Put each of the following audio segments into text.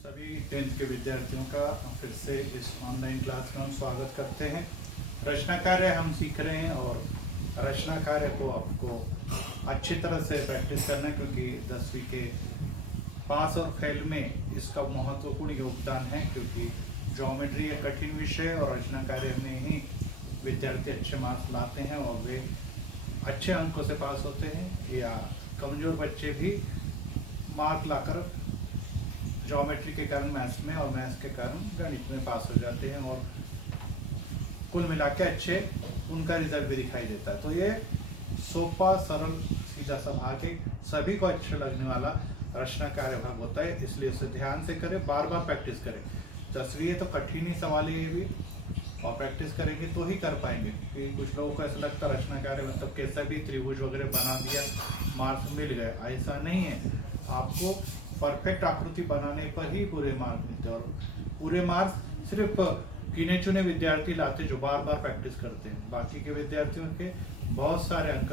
सभी 10th के विद्यार्थियों का फिर से इस ऑनलाइन क्लास में हम स्वागत करते हैं। रचना कार्य हम सीख रहे हैं और रचना कार्य को आपको अच्छी तरह से प्रैक्टिस करना है, क्योंकि 10वीं के पास और फेल में इसका महत्वपूर्ण योगदान है। क्योंकि ज्योमेट्री एक कठिन विषय है और रचना कार्य में ही विद्यार्थी अच्छे मार्क्स लाते हैं और वे अच्छे अंकों से पास होते हैं, या कमज़ोर बच्चे भी मार्क लाकर ज्योमेट्री के कारण मैथ्स में और मैथ्स के कारण गणित में पास हो जाते हैं और कुल मिला के अच्छे उनका रिजल्ट भी दिखाई देता है। तो ये सोपा सरल सीधा सा भाग है, सभी को अच्छा लगने वाला रचना कार्य भाग होता है, इसलिए उसे ध्यान से करें, बार बार प्रैक्टिस करें। 10वीं है तो कठिन ही सवाल है ये भी, और प्रैक्टिस करेंगे तो ही कर पाएंगे। क्योंकि कुछ लोगों को ऐसा लगता है रचना कार्य मतलब कैसा भी त्रिभुज वगैरह बना दिया मार्क्स मिल गए, ऐसा नहीं है। आपको परफेक्ट आकृति बनाने पर ही पूरे मार्क्स मिलते हैं, और पूरे मार्क्स सिर्फ गिने चुने विद्यार्थी लाते जो बार बार प्रैक्टिस करते हैं। बाकी के विद्यार्थियों के बहुत सारे अंक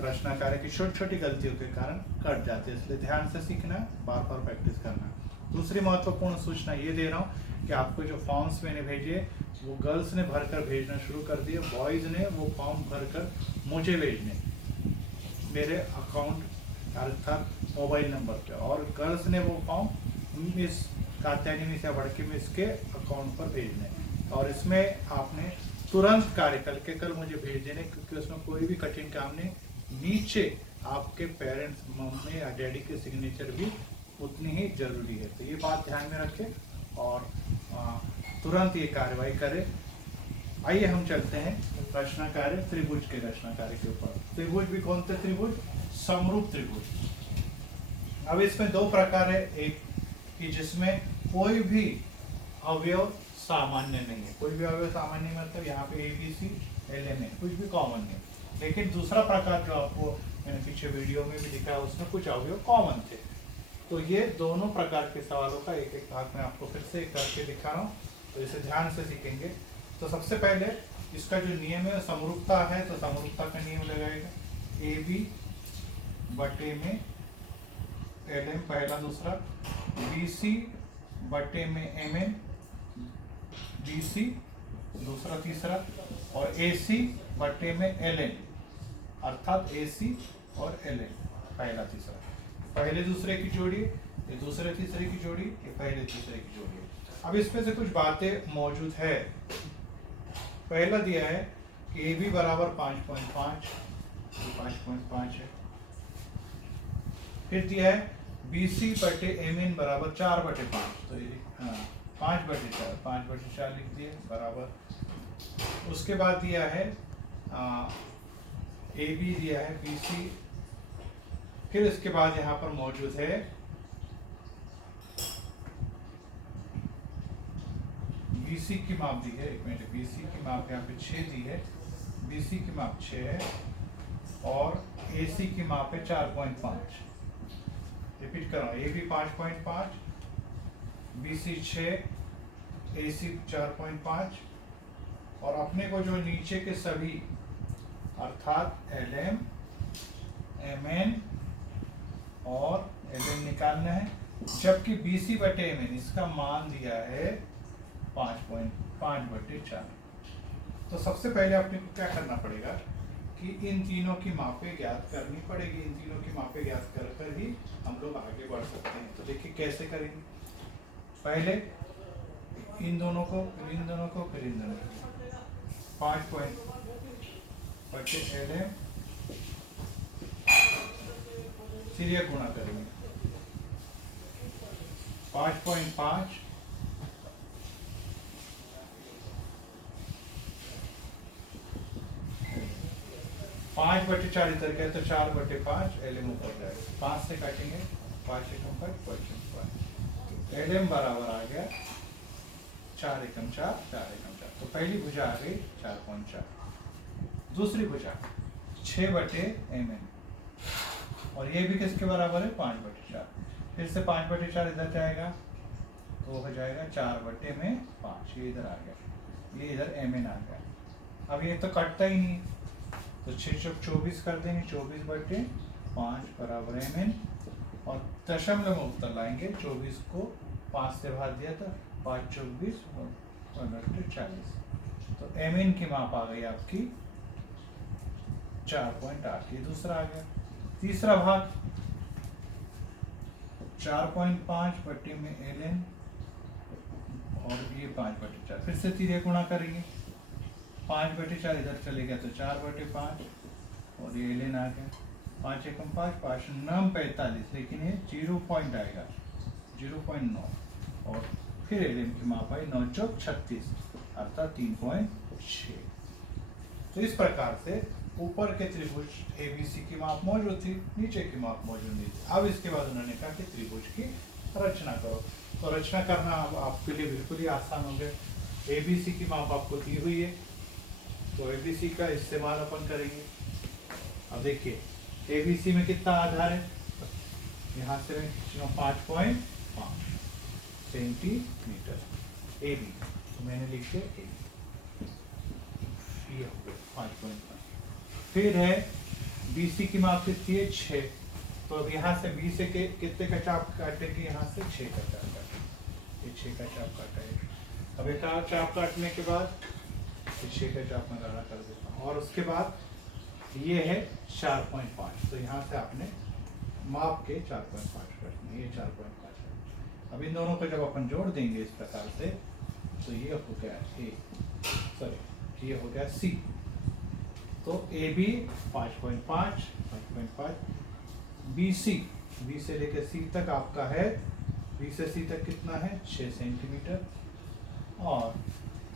रचना कार्य की छोटी छोटी गलतियों के कारण कट जाते हैं, इसलिए ध्यान से सीखना, बार बार प्रैक्टिस करना। दूसरी महत्वपूर्ण सूचना ये दे रहा हूँ कि आपको जो फॉर्म्स मैंने भेजे वो गर्ल्स ने भरकर भेजना शुरू कर दिए, बॉयज़ ने वो फॉर्म भरकर मुझे भेजने मेरे अकाउंट अर्थात मोबाइल नंबर पे, और गर्ल्स ने वो फॉर्म मिस कात्यायनी मिस या बड़की मिस के अकाउंट पर भेजने। और इसमें आपने तुरंत कार्य करके कल मुझे भेज देने, क्योंकि उसमें कोई भी कठिन काम नहीं। नीचे आपके पेरेंट्स मम्मी या डैडी के सिग्नेचर भी उतनी ही जरूरी है, तो ये बात ध्यान में रखें और तुरंत ये कार्रवाई करें। आइए हम चलते हैं रचना कार्य, त्रिभुज के रचना कार्य के ऊपर। त्रिभुज भी कौन से त्रिभुज? समरूप त्रिभुज। अब इसमें दो प्रकार है, एक कि जिसमें कोई भी अवयव सामान्य नहीं है, कोई भी अवयव सामान्य मतलब यहाँ पे ABC LMN कुछ भी कॉमन नहीं। लेकिन दूसरा प्रकार जो आपको मैंने पीछे वीडियो में भी दिखाया, उसमें कुछ अवयव कॉमन थे। तो ये दोनों प्रकार के सवालों का एक एक भाग में आपको फिर से करके दिखा रहा हूँ, तो इसे ध्यान से सीखेंगे। तो सबसे पहले इसका जो नियम है समरूपता है, तो समरूपता का नियम लगाएगा AB बटे में LM पहला, दूसरा BC बटे में MN BC दूसरा, तीसरा, और AC बटे में LN अर्थात AC और LN पहला, तीसरा। पहले दूसरे की जोड़ी, ये दूसरे तीसरे की जोड़ी, ये पहले तीसरे की जोड़ी। अब इसमें से कुछ बातें मौजूद है। पहला दिया है कि AB बराबर 5.5, 5.5 है। फिर दिया है BC बटे MN बराबर 4/5, तो ये 5/4, 5/4 लिख दिए बराबर। उसके बाद दिया है AB दिया है BC, फिर इसके बाद यहाँ पर मौजूद है BC की माप दी है, एक मिनट, BC की माप यहाँ पे 6 दी है, BC की माप 6 है और AC की माप है 4.5। रिपीट कर रहा हूँ, AB 5.5, BC 6, AC 4.5, और अपने को जो नीचे के सभी अर्थात LM MN और LN निकालना है, जबकि BC बटे MN इसका मान दिया है 5.5/4। तो सबसे पहले अपने को क्या करना पड़ेगा कि इन तीनों की मापें ज्ञात करनी पड़ेगी। इन तीनों की मापें ज्ञात कर ही हम लोग आगे बढ़ सकते हैं। तो देखिए कैसे करेंगे। पहले इन दोनों को, फिर इन दोनों को, फिर इन दोनों को 5.5/LM फिर ये गुणा करेंगे 5.5 5/4 इधर गया तो 4/5 LM ऊपर जाएगा, 5 से काटेंगे, 5 एकम 5 LM बराबर आ गया 4 एकम 4, 4 एकम 4। तो पहली भुजा आ गई 4.4। दूसरी भुजा 6/MN, और ये भी किसके बराबर है? 5/4। फिर से 5/4 इधर जाएगा तो हो जाएगा 4/5, ये इधर आ गया, ये इधर MN आ गया। अब ये तो कटता ही नहीं, तो 6 चौक 24 कर देंगे, 24/5 बराबर MN, और दशमलव में उत्तर लाएंगे 24 को 5 से भाग दिया तो 5 चौक 20 और 40। तो एम इन की माप आ गई आपकी 4.8। ये दूसरा आ गया। तीसरा भाग 4.5 बटे में एल एन और ये 5/4। फिर से सीधे गुणा करेंगे। 5/4 इधर चले गया तो 4/5 और ये एल एन आ गया। 5 एकम 5, 5 9 45, लेकिन ये 0 पॉइंट आएगा 0.9 और फिर एल एन की माप आई 9 चौक 36 अर्थात 3.6। तो इस प्रकार से ऊपर के त्रिभुज एबीसी की माप मौजूद थी, नीचे की माप मौजूद नहीं थी। अब इसके बाद उन्होंने कहा कि त्रिभुज की रचना करो। तो रचना करना अब आपके लिए बिल्कुल ही आसान हो गया। एबीसी की माप आपको दी हुई है, तो एबीसी का इस्तेमाल अपन करेंगे। अब देखिए एबीसी में कितना आधार है, यहाँ से मैं खींच रहा हूँ 5.5 सेंटीमीटर ए बी, तो मैंने लिख दिया ए बी, ये हो गया 5.5। फिर है बीसी की माप कितनी है 6, तो अब यहाँ से बी से के कितने का चाप काटेंगे, यहाँ से 6 का चाप काटेंगे, ये 6 का चाप काटा है। अब एक और चाप काटने के बाद 6 का चाप मैं गणना कर देता हूँ और उसके बाद ये है 4.5, तो यहाँ से आपने माप के 4.5 करते, ये 4.5 है। अब इन दोनों को जब अपन जोड़ देंगे इस प्रकार से, तो ये हो गया ए, सॉरी ये हो गया सी। तो A B 5.5, B C, B से लेकर सी तक आपका है, बी से सी तक कितना है 6 सेंटीमीटर और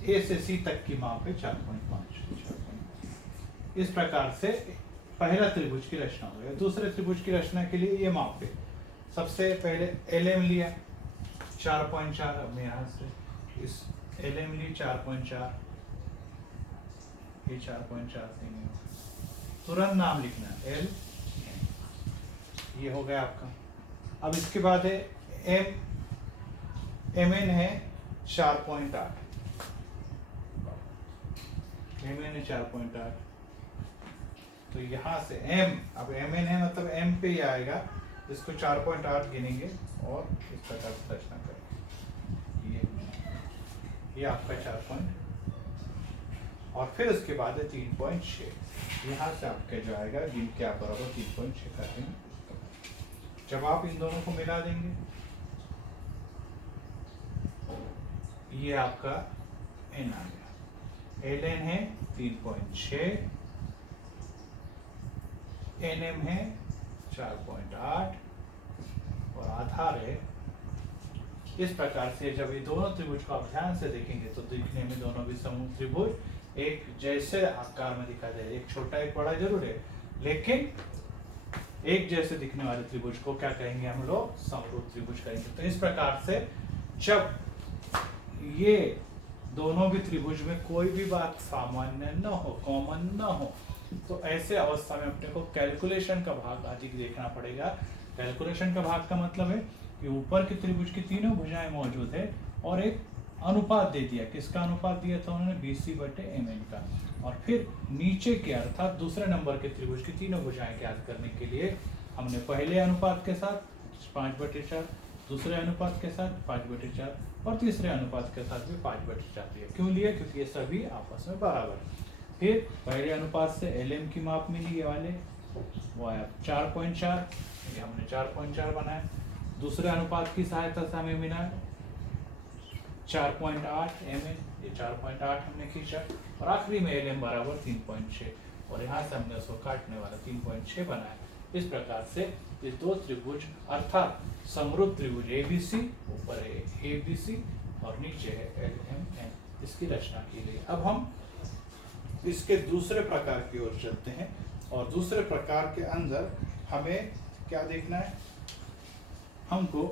ए से सी तक की माप है 4.5। इस प्रकार से पहला त्रिभुज की रचना हो गया। दूसरे त्रिभुज की रचना के लिए ये माप है। सबसे पहले एल एम लिया 4.4, अब मैं यहाँ से इस एल एम ली 4.4, ये 4.4 देंगे, तुरंत नाम लिखना एल, ये हो गया आपका। अब इसके बाद है एम एन है 4.8, एम एन है 4.8, तो यहाँ से एम, अब एम एन है मतलब एम पे ही आएगा, इसको 4.8 गिनेंगे और इस प्रकार से रचना करेंगे। ये आपका 4 और फिर उसके बाद है 3.6, यहाँ से आपके जो आएगा गिन के आप बराबर 3.6 कर देंगे। जब आप इन दोनों को मिला देंगे, ये आपका एन आ गया। एल एन है 3.6, एन एम है 4.8 और आधार है। इस प्रकार से जब ये दोनों त्रिभुज को आप ध्यान से देखेंगे तो दिखने में दोनों भी समूह त्रिभुज एक जैसे आकार में दिखाई दे रहे, एक छोटा एक बड़ा जरूर है, लेकिन एक जैसे दिखने वाले त्रिभुज को क्या कहेंगे हम लोग, समरूप त्रिभुज कहेंगे। तो इस प्रकार से जब ये दोनों भी त्रिभुज में कोई भी बात सामान्य न हो, कॉमन न हो, तो ऐसे अवस्था में अपने को कैलकुलेशन का भाग अधिक देखना पड़ेगा। कैलकुलेशन का भाग का मतलब है कि ऊपर के त्रिभुज की तीनों भुजाएं मौजूद है और एक अनुपात दे दिया। किसका अनुपात दिया था उन्होंने, BC बटे MN का। और फिर नीचे के अर्थात दूसरे नंबर के त्रिभुज की तीनों भुजाएं ज्ञात करने के लिए हमने पहले अनुपात के साथ 5/4, दूसरे अनुपात के साथ 5/4 और तीसरे अनुपात के साथ भी 5/4 लिया। क्यों लिया, क्योंकि ये सभी आपस में बराबर। फिर पहले अनुपात से LM की माप मिली, ये वाले वो आया 4.4, ये हमने 4.4 बनाया। दूसरे अनुपात की सहायता से हमें मिला 4.8 MN, ये 4.8 हमने खींचा और आखिरी में LM बराबर 3.6 और यहाँ से हमने उसको काटने वाला 3.6 बनाया। इस प्रकार से ये दो त्रिभुज अर्थात समरूप त्रिभुज ABC, ऊपर है ABC और नीचे है LMN, इसकी रचना की गई। अब हम इसके दूसरे प्रकार की ओर चलते हैं और दूसरे प्रकार के अंदर हमें क्या देखना है, हमको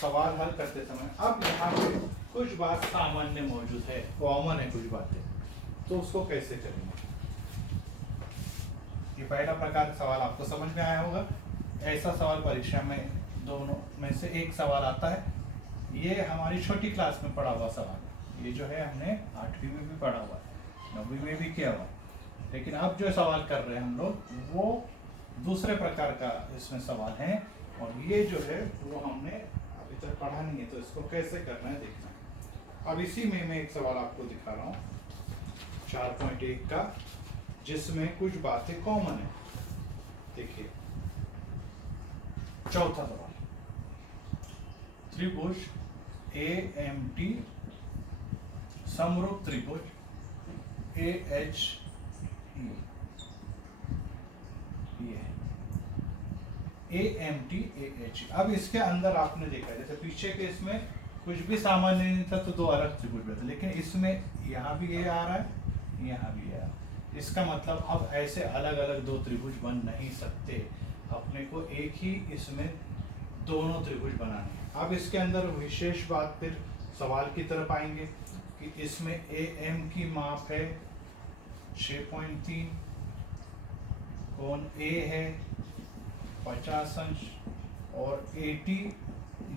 सवाल हल करते समय अब यहाँ पे कुछ बात सामान्य मौजूद है, कॉमन है कुछ बातें, तो उसको कैसे करेंगे। ये पहला प्रकार का सवाल आपको समझ में आया होगा। ऐसा सवाल परीक्षा में दोनों में से एक सवाल आता है। ये हमारी छोटी क्लास में पढ़ा हुआ सवाल है, ये जो है हमने 8वीं में भी पढ़ा हुआ है, 9वीं में भी किया हुआ, लेकिन अब जो सवाल कर रहे हैं हम लोग वो दूसरे प्रकार का इसमें सवाल है और ये जो है वो हमने अभी तक पढ़ा नहीं है तो इसको कैसे करना है देखना है। अब इसी में मैं एक सवाल आपको दिखा रहा हूँ 4.1 का, जिसमें कुछ बातें कॉमन है। देखिए चौथा सवाल, त्रिभुज AMT समरूप त्रिभुज AHE, ये है AMT AHE। अब इसके अंदर आपने देखा जैसे पीछे के इसमें कुछ भी सामान्य नहीं था तो दो अलग त्रिभुज बने, लेकिन इसमें यहाँ भी ये आ रहा है, यहाँ भी ये आ रहा है। इसका मतलब अब ऐसे अलग अलग दो त्रिभुज बन नहीं सकते, अपने को एक ही इसमें दोनों त्रिभुज बनाने हैं। अब इसके अंदर विशेष बात फिर सवाल की तरफ आएंगे कि इसमें AM की माप है 6.3, कोण A है 50 अंश और AT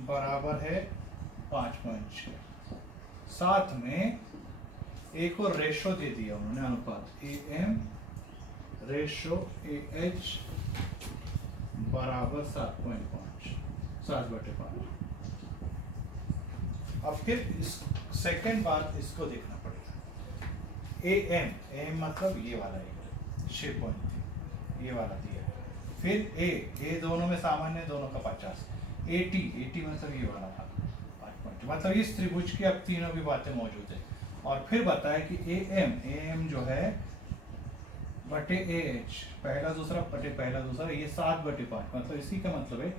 बराबर है 5.6। साथ में एक और रेशो दे दिया उन्होंने, अनुपात AM रेशो AH बराबर 7.5, 7/5। अब फिर इस सेकंड बात इसको देखना पड़ेगा। AM मतलब ये वाला 6.3 ये वाला दिया, फिर A दोनों में सामान्य, दोनों का 50, AT मतलब ये वाला था 5.2। मतलब इस त्रिभुज की अब तीनों भी बातें मौजूद है। और फिर बताया कि AM जो है बटे AH, पहला दूसरा बटे पहला दूसरा, ये 7/5। मतलब इसी का मतलब है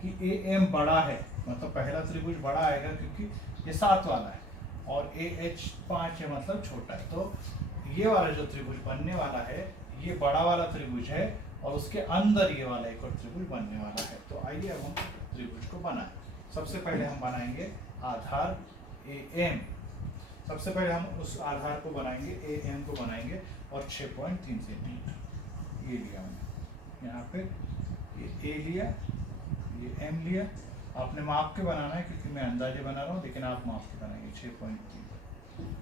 कि AM बड़ा है, मतलब पहला त्रिभुज बड़ा आएगा क्योंकि ये 7 वाला है, और AH 5 है मतलब छोटा है। तो ये वाला जो त्रिभुज बनने वाला है ये बड़ा वाला त्रिभुज है, और उसके अंदर ये वाला एक और त्रिभुज बनने वाला है। तो आइए अब हम त्रिभुज को बनाएं। सबसे पहले हम बनाएंगे आधार AM। सबसे पहले हम उस आधार को बनाएंगे, AM को बनाएंगे, और 6.3 सेंटीमीटर ये लिया मैंने। यहाँ पे ये A लिया, ये M लिया। आपने माप के बनाना है क्योंकि मैं अंदाजे बना रहा हूँ, लेकिन आप माप के बनाएंगे 6.3।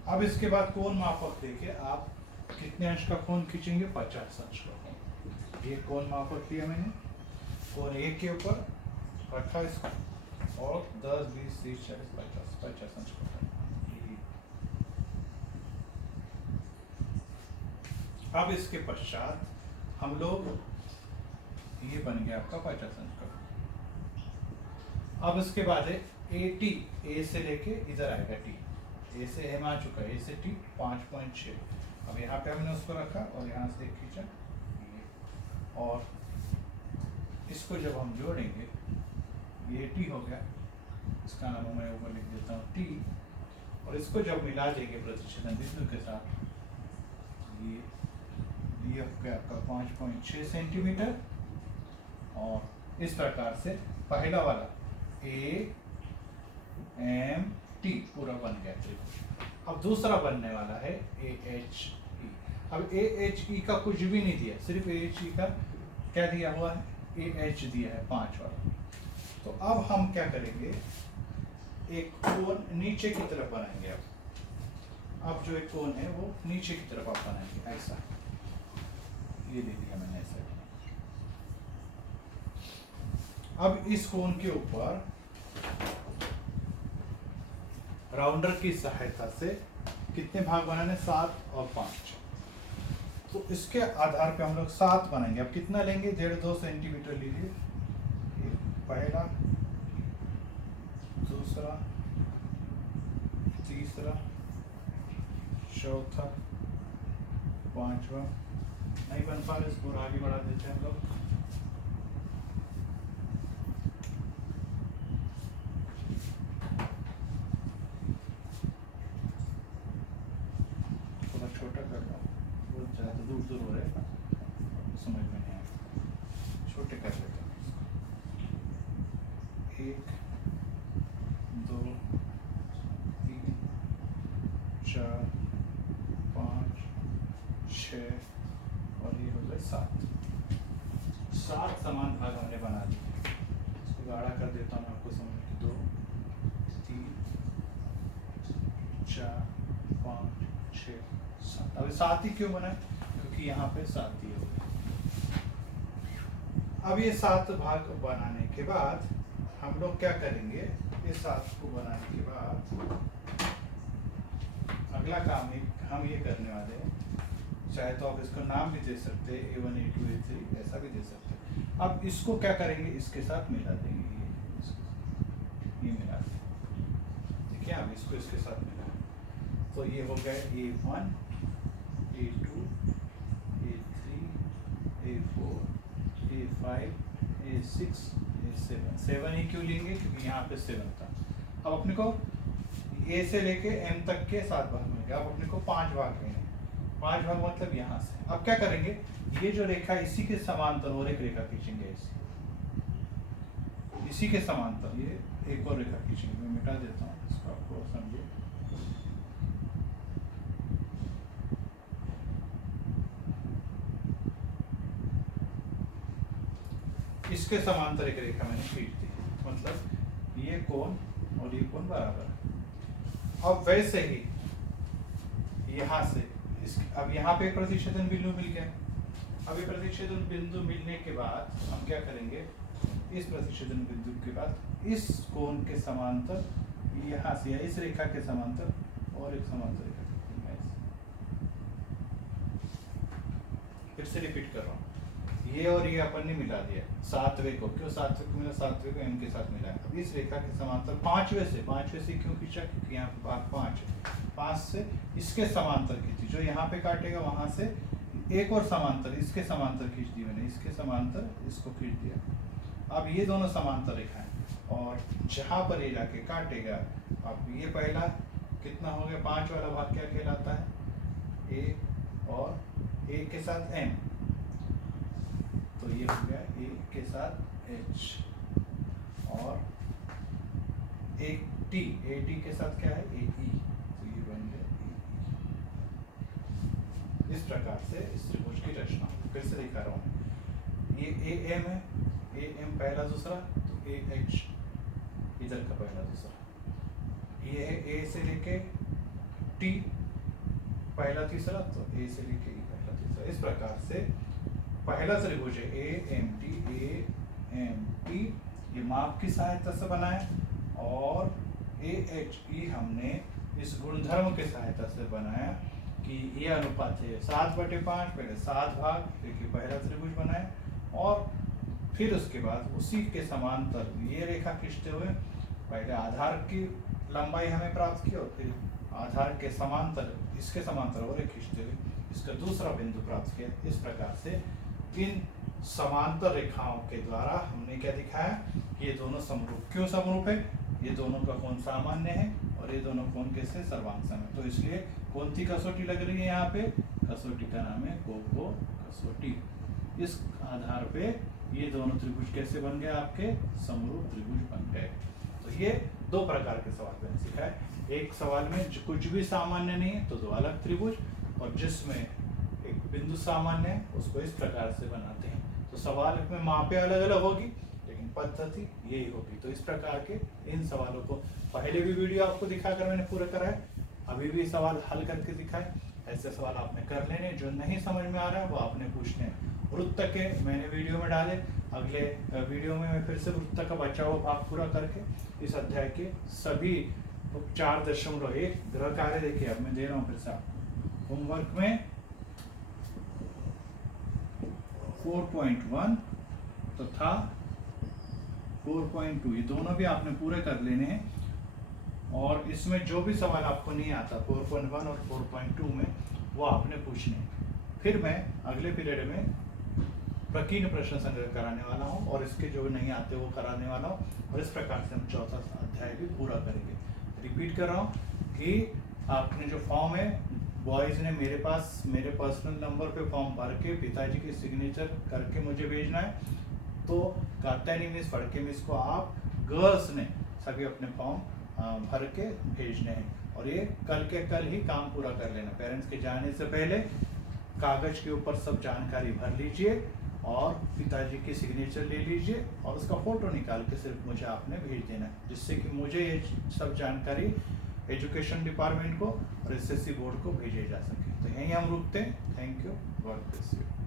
अब इसके बाद कोण मापक देखिए, आप कितने अंश का कोण खींचेंगे? 50 अंश का कोण। ये कोण मापक लिया मैंने, कोण A के ऊपर रखा इसको, और 10, 20, 30, 40, 50 अंश का। अब इसके पश्चात हम लोग, ये बन गया आपका 50 अंश का। अब इसके बाद है AT, A से लेके इधर आएगा T, A से M आ चुका है, A से T 5.6। अब यहाँ पे हमने उसको रखा और यहाँ से खींचा, और इसको जब हम जोड़ेंगे ये T हो गया, इसका नाम मैं ऊपर लिख देता हूँ T, और इसको जब मिला देंगे प्रतिच्छेदन बिंदु के साथ, ये हो गया आपका 5.6 सेंटीमीटर। और इस प्रकार से पहला वाला AMT पूरा बन गया त्रिभुज। अब दूसरा बनने वाला है AHE। अब AHE का कुछ भी नहीं दिया, सिर्फ AHE का क्या दिया हुआ है? AH दिया है 5 वाला। तो अब हम क्या करेंगे, एक कोण नीचे की तरफ बनाएंगे। अब जो एक कोण है वो नीचे की तरफ आप बनाएंगे, ऐसा। ये दे दिया मैंने ऐसा। अब इस कोण के ऊपर राउंडर की सहायता से कितने भाग बनाने? 7 और 5। तो इसके आधार पे हम लोग 7 बनाएंगे। अब कितना लेंगे? 1.5 सेंटीमीटर लीजिए। पहला, दूसरा, तीसरा, चौथा, 5वां। नहीं बन पा रहा, इसको आगे बढ़ा देते हैं हम लोग। थोड़ा छोटा कर रहा हूँ, बहुत ज़्यादा दूर हो रहे हैं, समझ में नहीं आया। छोटे कर लेते हैं। 1, 2, 3, 4, 5, 6 और ये हो गए 7 समान भाग हमने बना दिए। इसको गाढ़ा कर देता हूँ आपको समझ में। 2, 3, 4, 5, 6, 7। अब 7 ही क्यों बना? क्योंकि यहाँ पे 7 दिए हुए। अब ये 7 भाग बनाने के बाद हम लोग क्या करेंगे, इस हाथ को बनाने के बाद अगला काम हम ये करने वाले हैं, चाहे तो आप इसको नाम भी दे सकते हैं A1 A2 A3 ऐसा भी दे सकते हैं। अब इसको क्या करेंगे, इसके साथ मिला देंगे, ये मिला देंगे, ठीक है। अब इसको इसके साथ मिला, तो ये हो गया A1 A2 A3 A4 A5 A6 A7। 7 ही क्यों लेंगे, क्योंकि यहाँ पे 7 था। अब अपने को A से लेके M तक के 7 भाग मिल गया। अब अपने को 5 भाग लेने, 5 भाग मतलब यहाँ से। अब क्या करेंगे, ये जो रेखा इसी के समांतर और एक रेखा खींचेंगे, इसी के समांतर ये एक और रेखा खींचेंगे। मैं मिटा देता हूँ इसको, आपको समझिए। इसके समांतर एक रेखा मैंने खींच दी, मतलब ये कोण और ये कोण बराबर है। अब वैसे ही यहाँ से अब यहाँ पे प्रतिच्छेदन बिंदु मिल गया। अब ये प्रतिच्छेदन बिंदु मिलने के बाद हम क्या करेंगे, इस प्रतिच्छेदन बिंदु के बाद इस कोण के समांतर यहाँ से या इस रेखा के समांतर और एक समांतर रेखा खींचेंगे। फिर से रिपीट कर रहा हूँ, ये और ये अपन ने मिला दिया 7वें को। क्यों 7वें को मिला, 7वें को M के साथ मिला। अब इस रेखा के समांतर 5वें से क्यों खींचा, क्योंकि यहाँ पे भाग 5 है। 5 से इसके समांतर खींची, जो यहाँ पे काटेगा वहां से एक और समांतर इसके समांतर खींच दी मैंने, इसके समांतर इसको खींच दिया। अब ये दोनों समांतर रेखाएं, और जहां पर ये जाके काटेगा, अब ये पहला कितना हो गया, 5 वाला भाग क्या कहलाता है, A और A के साथ M, तो ये हो गया A के साथ H और एक T, AT के साथ क्या है AE, तो ये बन गया AE। इस प्रकार से इस त्रिभुज की रचना। फिर से दिखा रहा हूँ, ये AM है, AM पहला दूसरा, तो AH इधर का पहला दूसरा, ये है A से लेके T पहला तीसरा, तो A से लेके E पहला तीसरा। इस प्रकार से पहला त्रिभुज है AMT, ये माप की सहायता से बना है, और AHE हमने इस गुणधर्म के सहायता से बनाया कि ये अनुपात है 7/5, पहले 7 भाग, देखिए पहला त्रिभुज बनाए, और फिर उसके बाद उसी के समांतर ये रेखा खींचते हुए पहले आधार की लंबाई हमें प्राप्त की, और फिर आधार के समांतर इसके समांतर और खींचते हुए इसका दूसरा बिंदु प्राप्त किया। इस प्रकार से इन समांतर रेखाओं के द्वारा हमने क्या दिखाया कि ये दोनों समरूप। क्यों समरूप है, ये दोनों का कोण सामान्य है और ये दोनों कोण कैसे सर्वांग सम है। तो इसलिए कौन सी कसौटी लग रही है यहाँ पे, कसौटी का नाम है कोको कसौटी। इस आधार पे ये दोनों त्रिभुज कैसे बन गए, आपके समरूप त्रिभुज बन गए। तो ये 2 प्रकार के सवाल मैंने सिखाए। एक सवाल में कुछ भी सामान्य नहीं है तो 2 अलग त्रिभुज, और जिसमें एक बिंदु सामान्य है उसको इस प्रकार से बनाते हैं। तो सवाल में मापे अलग अलग होगी लेकिन पद्धति यही होगी। तो इस प्रकार के इन सवालों को पहले भी वीडियो आपको दिखाकर मैंने पूरा कराया, अभी भी सवाल हल करके दिखाए। ऐसे सवाल आपने कर लेने, जो नहीं समझ में आ रहा है वो आपने पूछने। वृत्त के मैंने वीडियो में डाले, अगले वीडियो में मैं फिर से वृत्त का बचा हुआ भाग पूरा करके इस अध्याय के सभी 4.1 गृह कार्य देखिए अब मैं दे रहा हूँ फिर से होमवर्क में 4.1 तथा 4.2 ये दोनों भी आपने पूरे कर लेने हैं। और इसमें जो भी सवाल आपको नहीं आता 4.1 और 4.2 में वो आपने पूछने हैं। फिर मैं अगले पीरियड में प्रकीर्ण प्रश्न संग्रह कराने वाला हूँ और इसके जो नहीं आते वो कराने वाला हूँ, और इस प्रकार से हम 4था अध्याय भी पूरा करेंगे। रिपीट कर रहा हूँ कि आपने जो फॉर्म है बॉयज़ ने मेरे पास मेरे पर्सनल नंबर पे फॉर्म भर के पिताजी की सिग्नेचर करके मुझे भेजना है। तो कात्यायनी मिस फड़के मिस को आप गर्ल्स ने सभी अपने फॉर्म भर के भेजने हैं, और ये कल के कल ही काम पूरा कर लेना। पेरेंट्स के जाने से पहले कागज के ऊपर सब जानकारी भर लीजिए और पिताजी की सिग्नेचर ले लीजिए और उसका फोटो निकाल के सिर्फ मुझे आपने भेज देना है, जिससे कि मुझे ये सब जानकारी एजुकेशन डिपार्टमेंट को और एसएससी बोर्ड को भेजे जा सके। तो यहीं हम रुकते हैं। Thank you, God bless you.